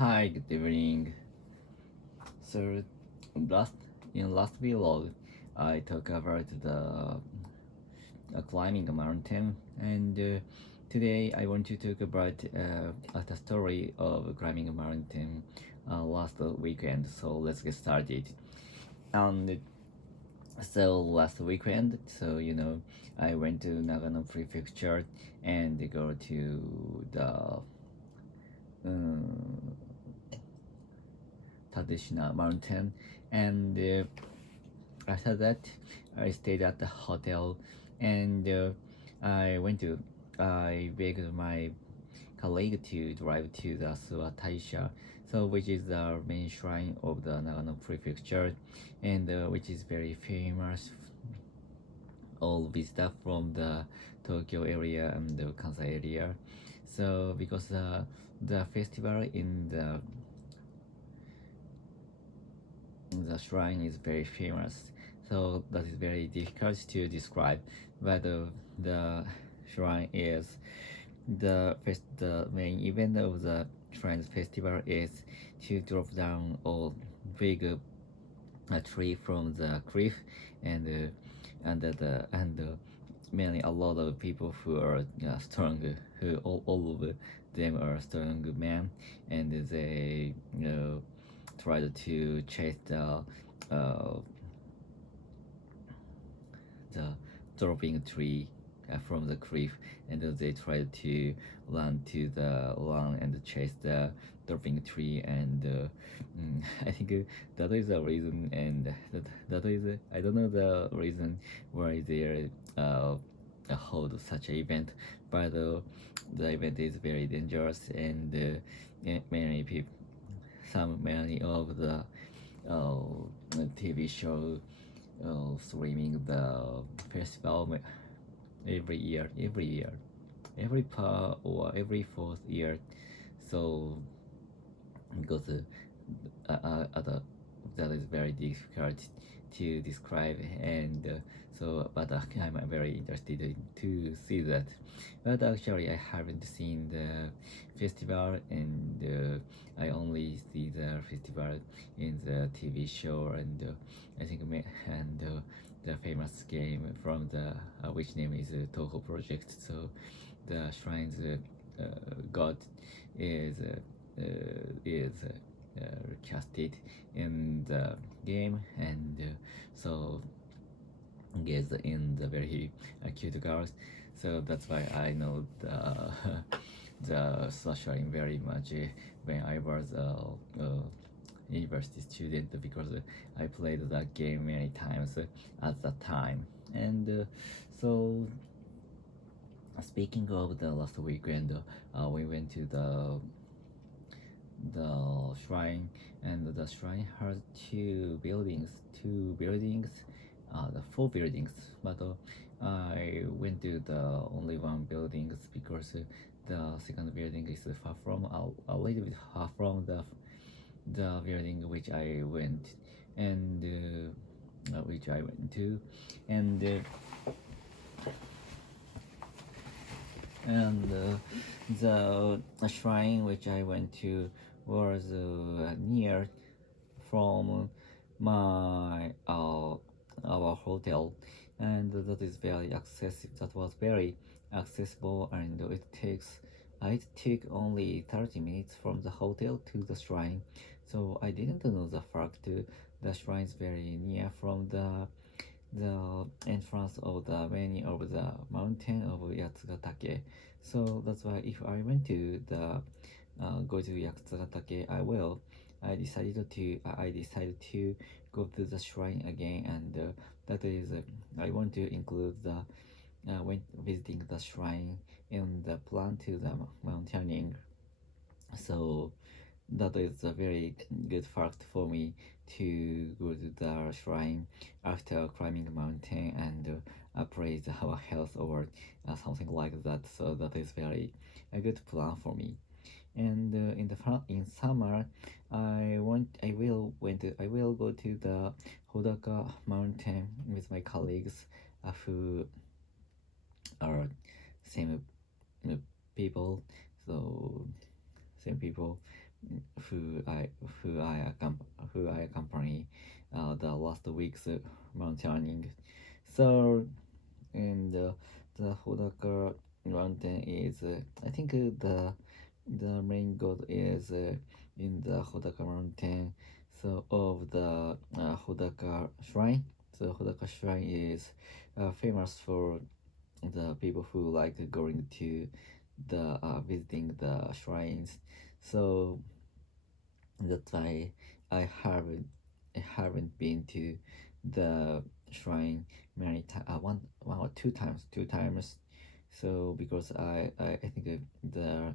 Hi, good evening. So, last last vlog, I talked about the climbing a mountain, and today I want to talk about the story of climbing a mountain last weekend. So let's get started. And so last weekend, I went to Nagano Prefecture and go to the traditional mountain, and after that I stayed at the hotel, and I begged my colleague to drive to the Suwa-taisha, so which is the main shrine of the Nagano prefecture, and which is very famous. All visitors from the Tokyo area and the Kansai area. So because the festival in the shrine is very famous, so that is very difficult to describe, but the shrine is the main event of the shrine festival is to drop down a big a tree from the cliff, and many a lot of people who are strong, who all of them are strong men, and they tried to chase uh, the dropping tree from the cliff, and they tried to run to the lawn and chase the dropping tree, and I think that is the reason, and that is I don't know the reason why they hold such an event, but the event is very dangerous, and many people, many of the TV show streaming the festival every part or every fourth year. So because that is very difficult to describe, and but I'm very interested to see that, but actually I haven't seen the festival, and I only see the festival in the TV show, and I think the famous game from the which name is Toho Project. So the shrine's god is casted in the game, and so gets in the very cute girls. So that's why I know the the Sasharin very much when I was university student, because I played that game many times at that time. And so speaking of the last weekend, we went to the shrine, and the shrine has the four buildings, but I went to the only one building because the second building is far from a little bit far from the building which I went, and which I went to, and the shrine which I went to was near from my our hotel, and that is very accessible. That was very accessible, and it took only 30 minutes from the hotel to the shrine. So I didn't know the fact the shrine is very near from the entrance of the main of the mountain of Yatsugatake. So that's why if I went to the go to Yatsugatake, I decided to go to the shrine again, and that is I want to include the when visiting the shrine in the plan to the mountaineering. So that is a very good fact for me to go to the shrine after climbing a mountain, and praise our health, or something like that. So that is very a good plan for me. And in summer, I will go to the Hodaka mountain with my colleagues who are same people. So same people, who I who I who I accompany the last week's mountaineering. So and the Hodaka mountain is I think the main god is in the Hodaka mountain. So of the Hodaka shrine. So Hodaka shrine is famous for the people who like going to the visiting the shrines. So that's why I haven't I haven't been to the shrine many times. One or two times. So because I think the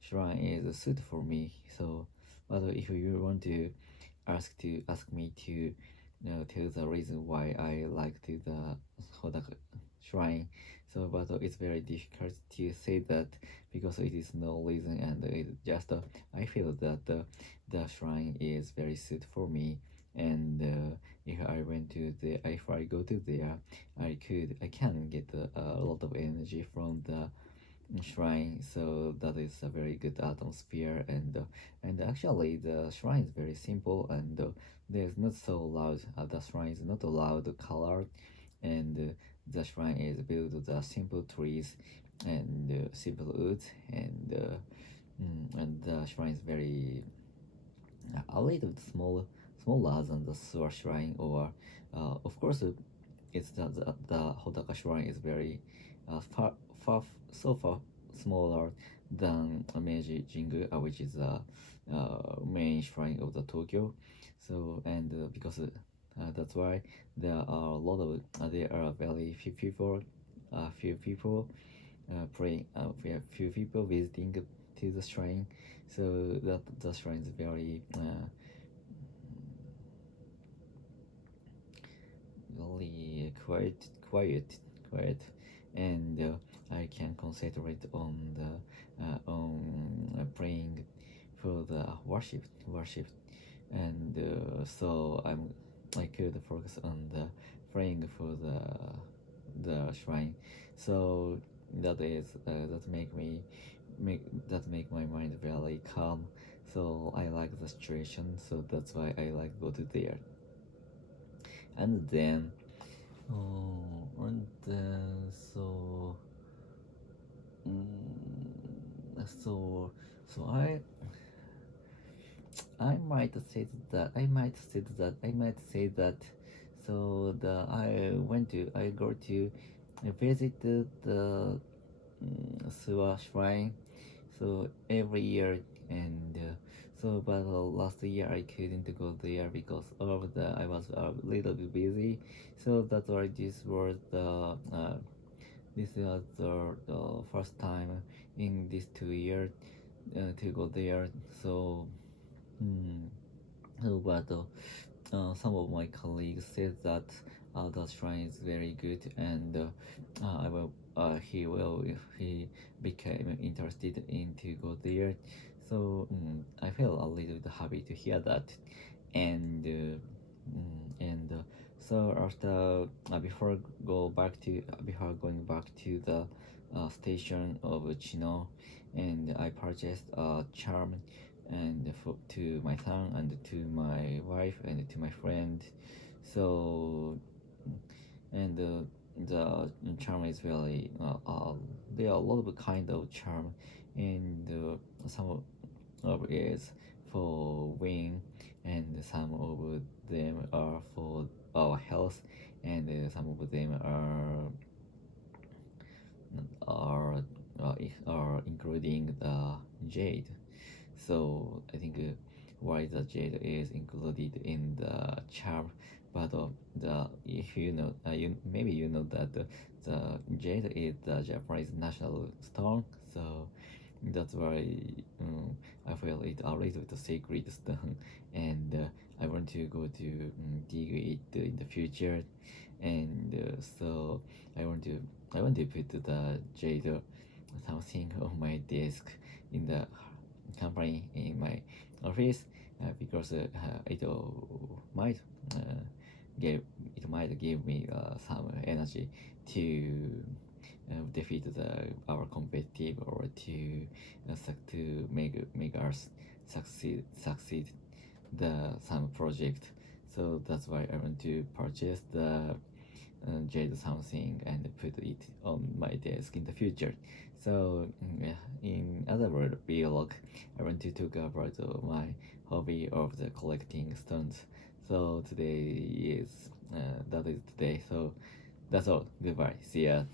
shrine is suited for me. So, but if you want to ask me to tell the reason why I like to the Hodaka shrine. So, but it's very difficult to say that because it is no reason, and it just I feel that the shrine is very suited for me. And if I went to the if I go to there, I can get a lot of energy from the shrine. So that is a very good atmosphere. And actually the shrine is very simple, and there's not so loud. The shrine is not a loud color. And the shrine is built with the simple trees and simple wood. And the shrine is very a little bit smaller than the Suwa shrine. Or of course it's the Hodaka shrine is very far, far smaller than Meiji Jingu, which is the main shrine of the Tokyo. So and because that's why there are very few people praying, few people visiting to the shrine. So that the shrine is very really quiet, and I can concentrate on praying for the worship, and so I could focus on the praying for the shrine. So that make my mind very calm. So I like the situation. So that's why I like go to there. And then and then so so I might say that so the I go to visit the Suwa shrine so every year. And so but last year I couldn't go there because of the I was a little bit busy. So that's why this was the first time in these 2 years to go there. So mm, so but some of my colleagues said that the shrine is very good. And I will he became interested in to go there. So I feel a little bit happy to hear that. And so after before going back to the station of Chino, and I purchased a charm and to my son and to my wife and to my friend. So and the charm is very there are a lot of kind of charm. And some of it is for win, and some of them are for our health, and some of them are including the jade. So I think why the jade is included in the charm. But the if you know maybe you know that the jade is the Japanese national stone. So that's why I feel it a little bit sacred stone. And I want to go to dig it in the future. And so I want to put the jade something on my desk in the company in my office. Because might uh, give it might give me some energy to defeat our competitive, or to make us succeed the some project. So that's why I want to purchase the jade something and put it on my desk in the future. So yeah, in other word vlog, I want to talk about my hobby of the collecting stones. So today is that is today. So that's all. Goodbye. See ya.